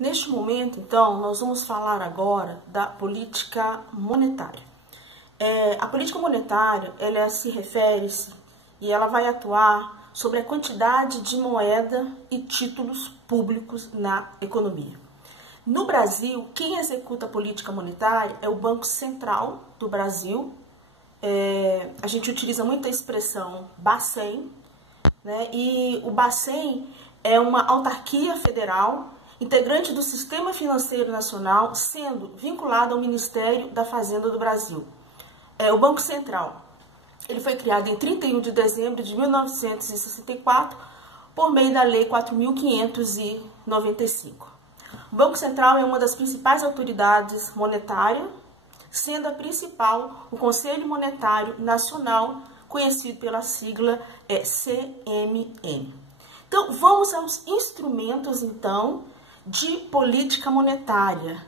Neste momento, então, nós vamos falar agora da política monetária. A política monetária, ela se refere-se e ela vai atuar sobre a quantidade de moeda e títulos públicos na economia. No Brasil, quem executa a política monetária é o Banco Central do Brasil. A gente utiliza muito a expressão Bacen, né? E o Bacen é uma autarquia federal integrante do Sistema Financeiro Nacional, sendo vinculado ao Ministério da Fazenda do Brasil. O Banco Central, ele foi criado em 31 de dezembro de 1964 por meio da Lei 4.595. O Banco Central é uma das principais autoridades monetárias, sendo a principal o Conselho Monetário Nacional, conhecido pela sigla CMN. Então, vamos aos instrumentos, então, de política monetária.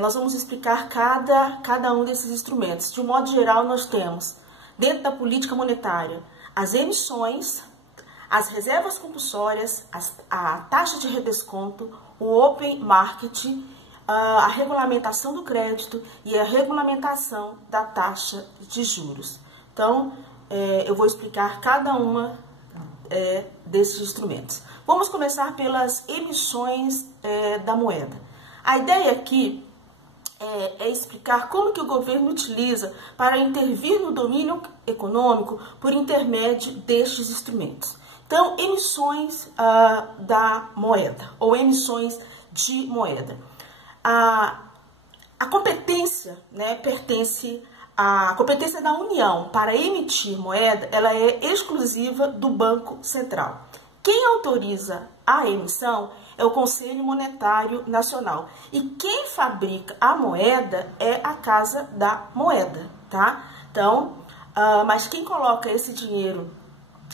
Nós vamos explicar cada um desses instrumentos. De um modo geral, nós temos, dentro da política monetária, as emissões, as reservas compulsórias, a taxa de redesconto, o open market, a regulamentação do crédito e a regulamentação da taxa de juros. Então, eu vou explicar cada uma desses instrumentos. Vamos começar pelas emissões da moeda. A ideia aqui é explicar como que o governo utiliza para intervir no domínio econômico por intermédio destes instrumentos. Então, emissões da moeda ou emissões de moeda. A competência, pertence à competência da União para emitir moeda, ela é exclusiva do Banco Central. Quem autoriza a emissão é o Conselho Monetário Nacional. E quem fabrica a moeda é a Casa da Moeda, tá? Então, mas quem coloca esse dinheiro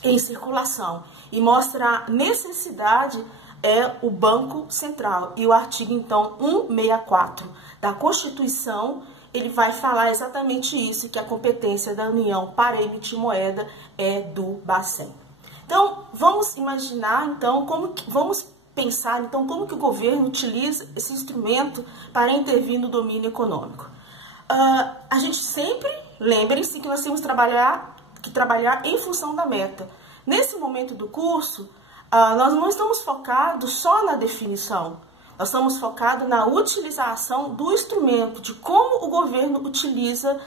em circulação e mostra a necessidade é o Banco Central. E o artigo, então, 164 da Constituição, ele vai falar exatamente isso, que a competência da União para emitir moeda é do Bacen. Então, vamos imaginar, então, vamos pensar, então, como que o governo utiliza esse instrumento para intervir no domínio econômico. A gente sempre, lembre-se que nós temos que trabalhar em função da meta. Nesse momento do curso, nós não estamos focados só na definição, nós estamos focados na utilização do instrumento, de como o governo utiliza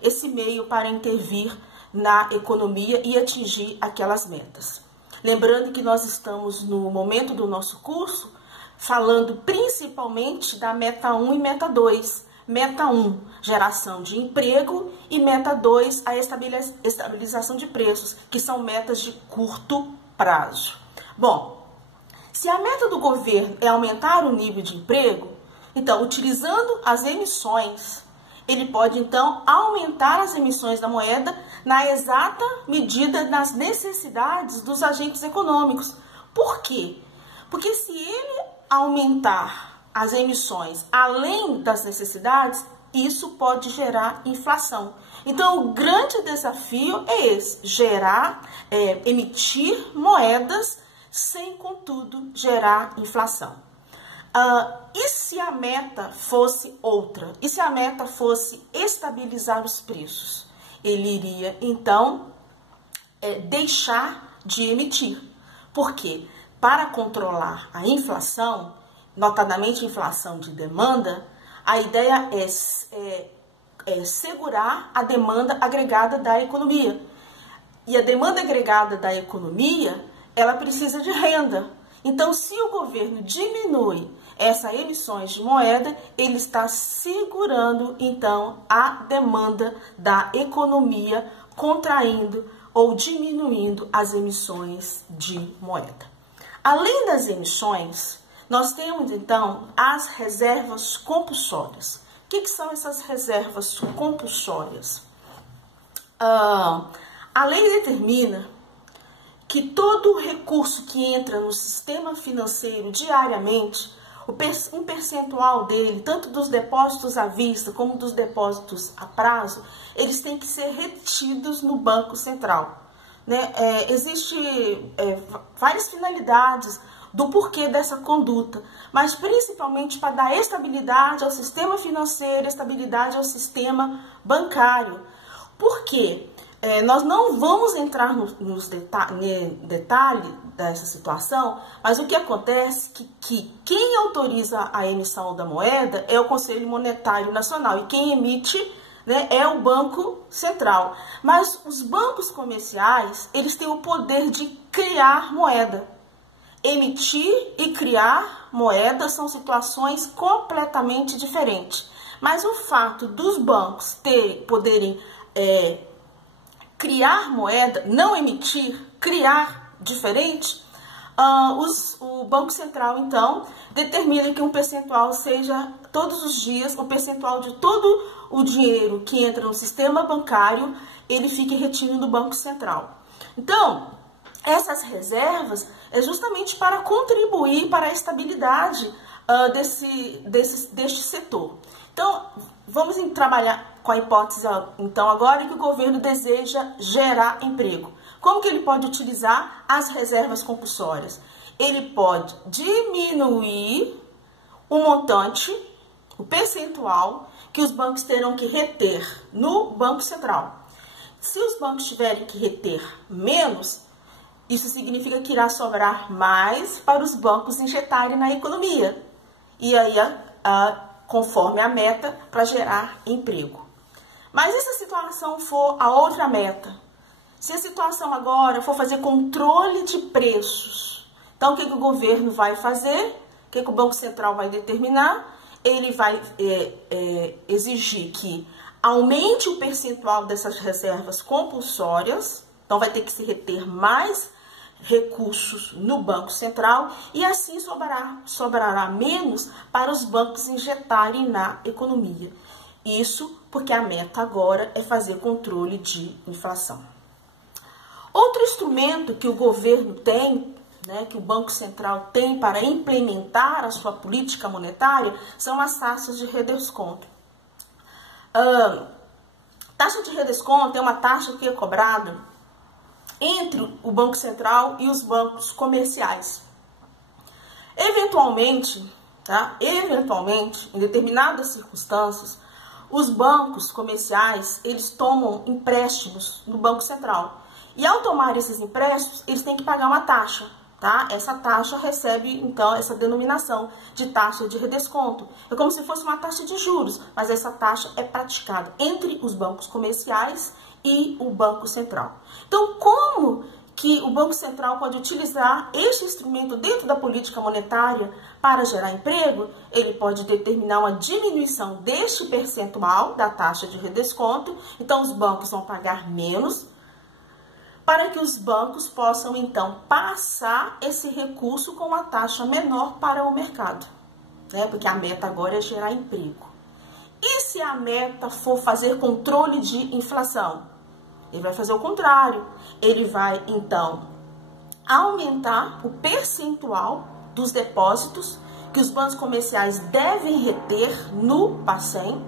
esse meio para intervir na economia e atingir aquelas metas. Lembrando que nós estamos no momento do nosso curso falando principalmente da meta 1 e meta 2. Meta 1, geração de emprego, e meta 2, a estabilização de preços, que são metas de curto prazo. Bom, se a meta do governo é aumentar o nível de emprego, então, utilizando as emissões, ele pode, então, aumentar as emissões da moeda na exata medida das necessidades dos agentes econômicos. Por quê? Porque se ele aumentar as emissões além das necessidades, isso pode gerar inflação. Então, o grande desafio é esse, emitir moedas sem, contudo, gerar inflação. E se a meta fosse outra? E se a meta fosse estabilizar os preços? Ele iria, então, deixar de emitir. Por quê? Para controlar a inflação, notadamente inflação de demanda, a ideia é segurar a demanda agregada da economia. E a demanda agregada da economia, ela precisa de renda. Então, se o governo diminui essas emissões de moeda, ele está segurando, então, a demanda da economia, contraindo ou diminuindo as emissões de moeda. Além das emissões, nós temos, então, as reservas compulsórias. O que são essas reservas compulsórias? A lei determina que todo recurso que entra no sistema financeiro diariamente, um percentual dele, tanto dos depósitos à vista como dos depósitos a prazo, eles têm que ser retidos no Banco Central. Existem várias finalidades do porquê dessa conduta, mas principalmente para dar estabilidade ao sistema financeiro, estabilidade ao sistema bancário. Por quê? Nós não vamos entrar nos detalhes dessa situação, mas o que acontece é que quem autoriza a emissão da moeda é o Conselho Monetário Nacional e quem emite, né, é o Banco Central. Mas os bancos comerciais, eles têm o poder de criar moeda. Emitir e criar moeda são situações completamente diferentes. Mas o fato dos bancos poderem criar moeda, não emitir, criar diferente, o Banco Central, então, determina que um percentual seja, todos os dias, o percentual de todo o dinheiro que entra no sistema bancário, ele fique retido no Banco Central. Então, essas reservas é justamente para contribuir para a estabilidade deste setor. Então, vamos trabalhar com a hipótese, então, agora que o governo deseja gerar emprego. Como que ele pode utilizar as reservas compulsórias? Ele pode diminuir o montante, o percentual que os bancos terão que reter no Banco Central. Se os bancos tiverem que reter menos, isso significa que irá sobrar mais para os bancos injetarem na economia. E aí, conforme a meta, para gerar emprego. Mas e se a situação for a outra meta? Se a situação agora for fazer controle de preços, então o que o governo vai fazer? O que o Banco Central vai determinar? Ele vai exigir que aumente o percentual dessas reservas compulsórias, então vai ter que se reter mais recursos no Banco Central e assim sobrará menos para os bancos injetarem na economia. Isso porque a meta agora é fazer controle de inflação. Outro instrumento que o governo tem, né, que o Banco Central tem para implementar a sua política monetária, são as taxas de redesconto. Taxa de redesconto é uma taxa que é cobrada entre o Banco Central e os bancos comerciais. Eventualmente, em determinadas circunstâncias, os bancos comerciais, eles tomam empréstimos no Banco Central. E ao tomar esses empréstimos, eles têm que pagar uma taxa, tá? Essa taxa recebe, então, essa denominação de taxa de redesconto. É como se fosse uma taxa de juros, mas essa taxa é praticada entre os bancos comerciais e o Banco Central. Então, como que o Banco Central pode utilizar este instrumento dentro da política monetária para gerar emprego? Ele pode determinar uma diminuição deste percentual da taxa de redesconto, então os bancos vão pagar menos, para que os bancos possam, então, passar esse recurso com uma taxa menor para o mercado, né? Porque a meta agora é gerar emprego. E se a meta for fazer controle de inflação? Ele vai fazer o contrário. Ele vai, então, aumentar o percentual dos depósitos que os bancos comerciais devem reter no Bacen,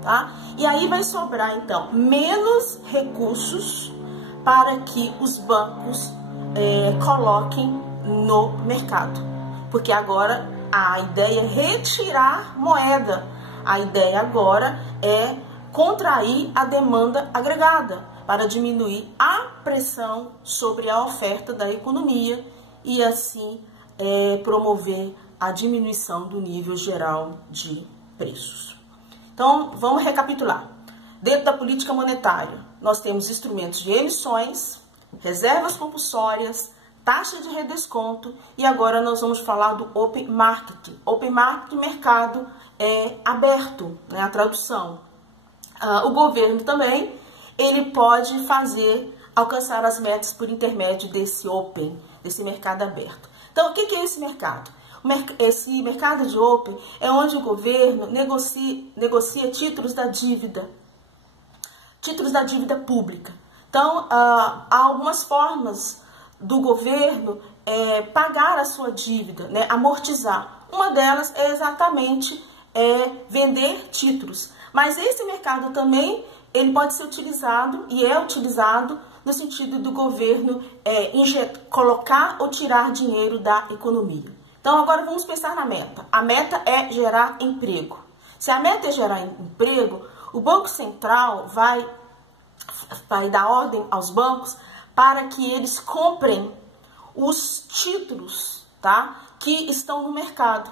tá? E aí vai sobrar, então, menos recursos para que os bancos coloquem no mercado. Porque agora a ideia é retirar moeda. A ideia agora é contrair a demanda agregada para diminuir a pressão sobre a oferta da economia e assim promover a diminuição do nível geral de preços. Então, vamos recapitular. Dentro da política monetária, nós temos instrumentos de emissões, reservas compulsórias, taxa de redesconto e agora nós vamos falar do Open Market. Open Market, mercado aberto, né, a tradução. O governo também, ele pode alcançar as metas por intermédio desse Open, desse mercado aberto. Então, o que é esse mercado? Esse mercado de Open é onde o governo negocia títulos da dívida pública. Então, há algumas formas do governo pagar a sua dívida, né, amortizar. Uma delas é exatamente vender títulos. Mas esse mercado também ele pode ser utilizado e é utilizado no sentido do governo colocar ou tirar dinheiro da economia. Então, agora vamos pensar na meta. A meta é gerar emprego. Se a meta é gerar emprego, o Banco Central vai dar ordem aos bancos para que eles comprem os títulos, tá, que estão no mercado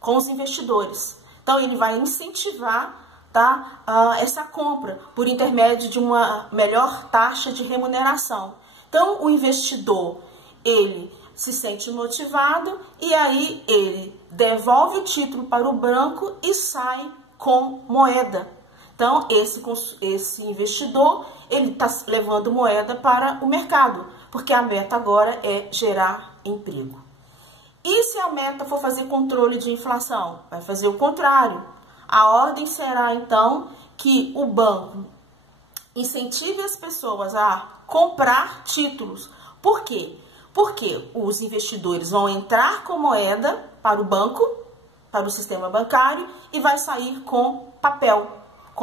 com os investidores. Então, ele vai incentivar, tá, essa compra por intermédio de uma melhor taxa de remuneração. Então, o investidor, ele se sente motivado e aí ele devolve o título para o banco e sai com moeda. Então, esse investidor, ele está levando moeda para o mercado, porque a meta agora é gerar emprego. E se a meta for fazer controle de inflação? Vai fazer o contrário. A ordem será, então, que o banco incentive as pessoas a comprar títulos. Por quê? Porque os investidores vão entrar com moeda para o banco, para o sistema bancário, e vai sair com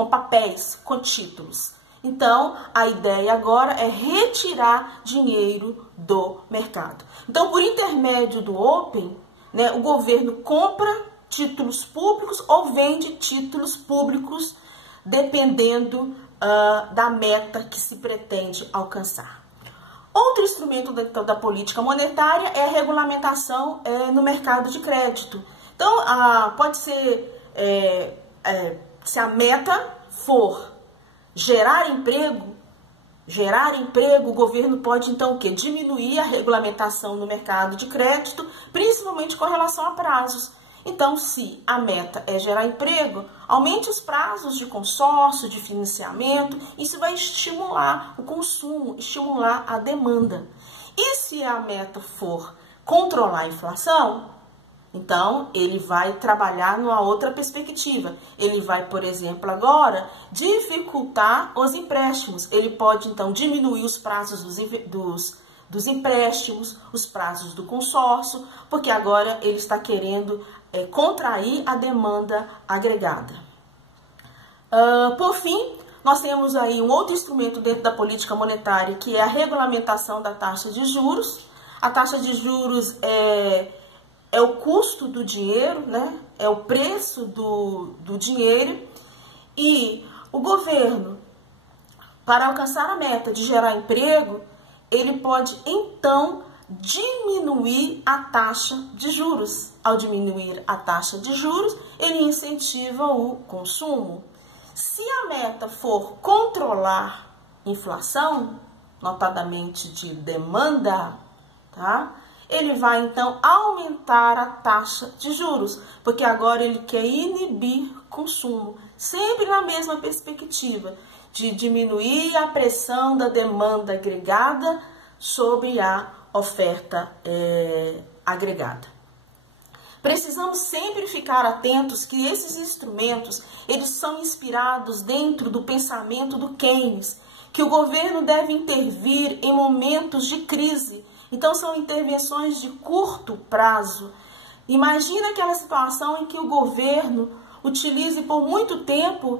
papéis, com títulos. Então, a ideia agora é retirar dinheiro do mercado. Então, por intermédio do Open, né, o governo compra títulos públicos ou vende títulos públicos, dependendo da meta que se pretende alcançar. Outro instrumento da política monetária é a regulamentação no mercado de crédito. Então, pode ser, se a meta for gerar emprego, o governo pode, então, o quê? Diminuir a regulamentação no mercado de crédito, principalmente com relação a prazos. Então, se a meta é gerar emprego, aumente os prazos de consórcio, de financiamento, isso vai estimular o consumo, estimular a demanda. E se a meta for controlar a inflação, então ele vai trabalhar numa outra perspectiva. Ele vai, por exemplo, agora dificultar os empréstimos. Ele pode, então, diminuir os prazos dos empréstimos, os prazos do consórcio, porque agora ele está querendo contrair a demanda agregada. Por fim, nós temos aí um outro instrumento dentro da política monetária, que é a regulamentação da taxa de juros. A taxa de juros é o custo do dinheiro, né? É o preço do dinheiro, e o governo, para alcançar a meta de gerar emprego, ele pode, então, diminuir a taxa de juros. Ao diminuir a taxa de juros, ele incentiva o consumo. Se a meta for controlar inflação, notadamente de demanda, tá? Ele vai, então, aumentar a taxa de juros, porque agora ele quer inibir consumo, sempre na mesma perspectiva de diminuir a pressão da demanda agregada sobre a oferta agregada. Precisamos sempre ficar atentos que esses instrumentos, eles são inspirados dentro do pensamento do Keynes, que o governo deve intervir em momentos de crise. Então, são intervenções de curto prazo. Imagina aquela situação em que o governo utilize por muito tempo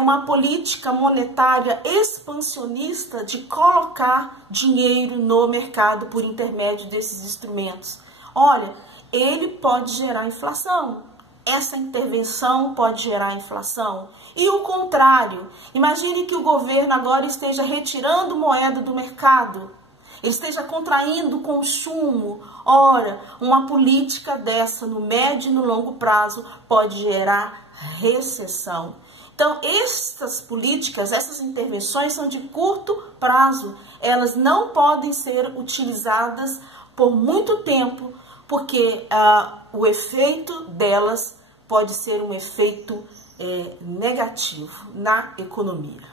uma política monetária expansionista de colocar dinheiro no mercado por intermédio desses instrumentos. Olha, ele pode gerar inflação. Essa intervenção pode gerar inflação. E o contrário, imagine que o governo agora esteja retirando moeda do mercado, ele esteja contraindo o consumo. Ora, uma política dessa no médio e no longo prazo pode gerar recessão. Então, essas políticas, essas intervenções são de curto prazo. Elas não podem ser utilizadas por muito tempo, porque o efeito delas pode ser um efeito negativo na economia.